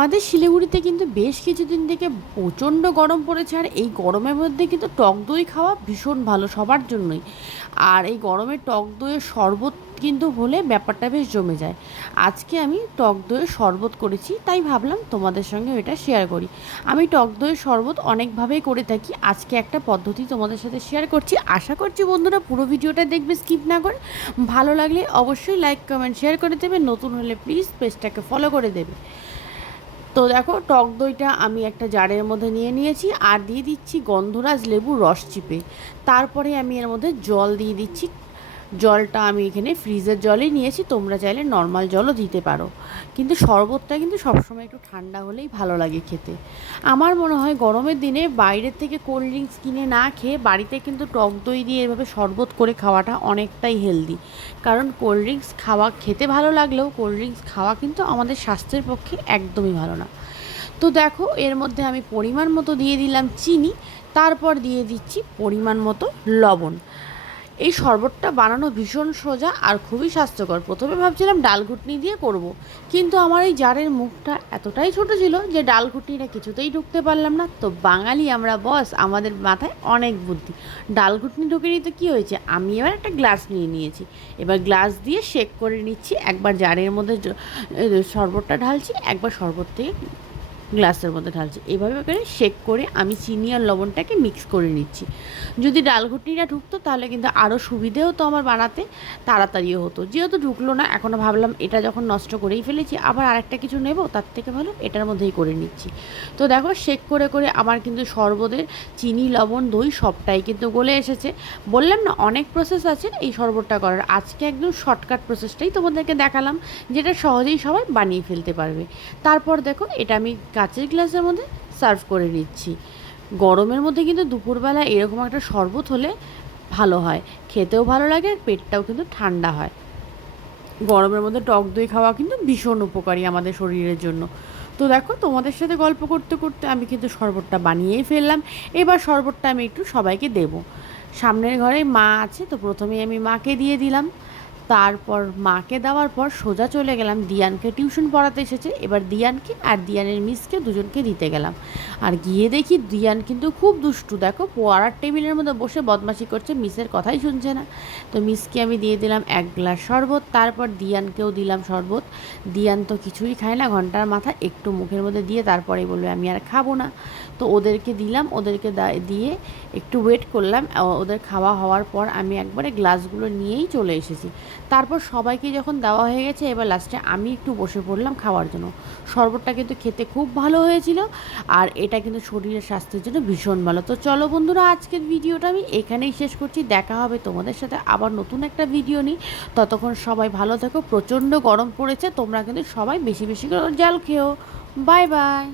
আমাদের শিলিগুড়িতে কিন্তু বেশ কিছুদিন থেকে প্রচণ্ড গরম পড়েছে আর এই গরমের মধ্যে কিন্তু টক দই খাওয়া ভীষণ ভালো সবার জন্যই। আর এই গরমে টক দইয়ের শরবত কিন্তু হলে ব্যাপারটা বেশ জমে যায়। আজকে আমি টক দইয়ের শরবত করেছি, তাই ভাবলাম তোমাদের সঙ্গে এটা শেয়ার করি। আমি টক দইয়ের শরবত অনেকভাবেই করে থাকি, আজকে একটা পদ্ধতি তোমাদের সাথে শেয়ার করছি। আশা করছি বন্ধুরা পুরো ভিডিওটা দেখবে স্কিপ না করে। ভালো লাগলে অবশ্যই লাইক কমেন্ট শেয়ার করে দেবে, নতুন হলে প্লিজ পেজটাকে ফলো করে দেবে। তো দেখো, টক দইটা আমি একটা জারের মধ্যে নিয়ে নিয়েছি আর দিয়ে দিচ্ছি গন্ধরাজ লেবু রস চিপে। তারপরে আমি এর মধ্যে জল দিয়ে দিচ্ছি জলটা আমি এখানে ফ্রিজের জলই নিয়েছি, তোমরা চাইলে নর্মাল জলও দিতে পারো। কিন্তু শরবতটা কিন্তু সবসময় একটু ঠান্ডা হলেই ভালো লাগে খেতে। আমার মনে হয় গরমের দিনে বাইরের থেকে কোল্ড ড্রিঙ্কস কিনে না খেয়ে বাড়িতে কিন্তু টক দই দিয়ে এভাবে শরবত করে খাওয়াটা অনেকটাই হেলদি কারণ কোল্ড ড্রিঙ্কস খাওয়া, খেতে ভালো লাগলেও কোল্ড ড্রিঙ্কস খাওয়া কিন্তু আমাদের স্বাস্থ্যের পক্ষে একদমই ভালো না। তো দেখো, এর মধ্যে আমি পরিমাণ মতো দিয়ে দিলাম চিনি, তারপর দিয়ে দিচ্ছি পরিমাণ মতো লবণ। এই শরবতটা বানানো ভীষণ সোজা আর খুবই স্বাস্থ্যকর। প্রথমে ভাবছিলাম ডাল ঘুটনি দিয়ে করব। কিন্তু আমার এই জারের মুখটা এতটাই ছোট ছিল যে ডাল ঘুটনিটা কিছুতেই ঢুকতে পারলাম না। তো বাঙালি আমরা বস, আমাদের মাথায় অনেক বুদ্ধি। ডাল ঘুটনি ঢুকে নিতে কী হয়েছে? আমি এবার একটা গ্লাস নিয়ে নিয়েছি। এবার গ্লাস দিয়ে শেক করে নিচ্ছি, একবার জারের মধ্যে শরবতটা ঢালছি, একবার শরবত থেকে গ্লাসের মধ্যে ঢালছি। এভাবে করে শেক করে আমি চিনি আর লবণটাকে মিক্স করে নিচ্ছি। যদি ডাল ঘুটনিটা ঢুকতো তাহলে কিন্তু আরও সুবিধে হতো আমার বানাতে, তাড়াতাড়িও হতো। যেহেতু ঢুকলো না এখনও ভাবলাম এটা যখন নষ্ট করেই ফেলেছি, আবার আরেকটা কিছু নেব, তার থেকে ভালো এটার মধ্যেই করে নিচ্ছি। তো দেখো শেক করে করে আমার কিন্তু শরবতের চিনি, লবণ, দই সবটাই কিন্তু গলে এসেছে। বললাম না, অনেক প্রসেস আছে এই শরবতটা করার। আজকে একদম শর্টকাট প্রসেসটাই তোমাদেরকে দেখালাম, যেটা সহজেই সবাই বানিয়ে ফেলতে পারবে। তারপর দেখো, এটা আমি কাচের গ্লাসের মধ্যে সার্ভ করে নিচ্ছি। গরমের মধ্যে কিন্তু দুপুরবেলা এরকম একটা শরবত হলে ভালো হয়। খেতেও ভালো লাগে আর পেটটাও কিন্তু ঠান্ডা হয়। গরমের মধ্যে টক দই খাওয়া কিন্তু ভীষণ উপকারী আমাদের শরীরের জন্য। তো দেখো, তোমাদের সাথে গল্প করতে করতে আমি কিন্তু শরবতটা বানিয়েই ফেললাম। এবার শরবতটা আমি একটু সবাইকে দেব। সামনের ঘরে মা আছে, তো প্রথমেই আমি মাকে দিয়ে দিলাম। তারপর মাকে দেওয়ার পর সোজা চলে গেলাম। দিয়ানকে টিউশন পড়াতে এসেছে। এবার দিয়ানকে আর দিয়ানের মিসকে দুজনকে দিতে গেলাম। আর গিয়ে দেখি দিয়ান কিন্তু খুব দুষ্টু। দেখো, পড়ার টেবিলের মধ্যে বসে বদমাশি করছে, মিসের কথাই শুনছে না। তো মিসকে আমি দিয়ে দিলাম এক গ্লাস শরবত, তারপর দিয়ানকেও দিলাম শরবত। দিয়ান তো কিছুই খায় না, ঘণ্টার মাথা একটু মুখের মধ্যে দিয়ে তারপরে বলবে আমি আর খাব না। তো ওদেরকে দিলাম, ওদেরকে দিয়ে একটু ওয়েট করলাম। ওদের খাওয়া হওয়ার পর আমি একবারে গ্লাসগুলো নিয়েই চলে এসেছি। তারপর সবাইকে যখন দেওয়া হয়ে গেছে, এবার লাস্টে আমি একটু বসে পড়লাম খাওয়ার জন্য। শরবতটা কিন্তু খেতে খুব ভালো হয়েছিল আর এটা কিন্তু শরীরের স্বাস্থ্যের জন্য ভীষণ ভালো। তো চলো বন্ধুরা, আজকের ভিডিওটা আমি এখানেই শেষ করছি। দেখা হবে তোমাদের সাথে আবার নতুন একটা ভিডিও নিই ততক্ষণ সবাই ভালো থেকো। প্রচণ্ড গরম পড়েছে, তোমরা কিন্তু সবাই বেশি বেশি করে জল খেও। Bye by